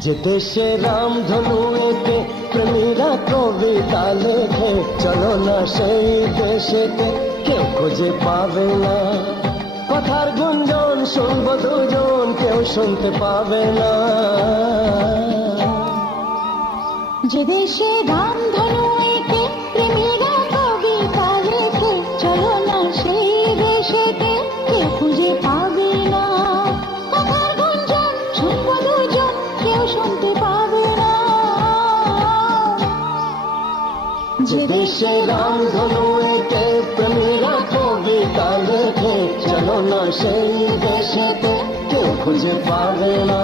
যে দেশে রামধনু এঁকে প্রেমীরা কবিতা লেখে, চলো না সেই দেশেতে, কেউ খুঁজে পাবে না। কথার গুঞ্জন শুনবো দুজন, কেউ শুনতে পাবে না। যে দেশে রামধনু এঁকে প্রেমীরা কবিতা লেখে, চলো না সেই দেশেতে, কেউ খুঁজে পাবে না। কথার গুঞ্জন শুনবো দুজন, কেউ শুনতে পাবে না। যে দেশে রামধনু এঁকে প্রেমীরা কবিতা লেখে, চলো না সেই দেশেতে, কেউ খুঁজে পাবে না।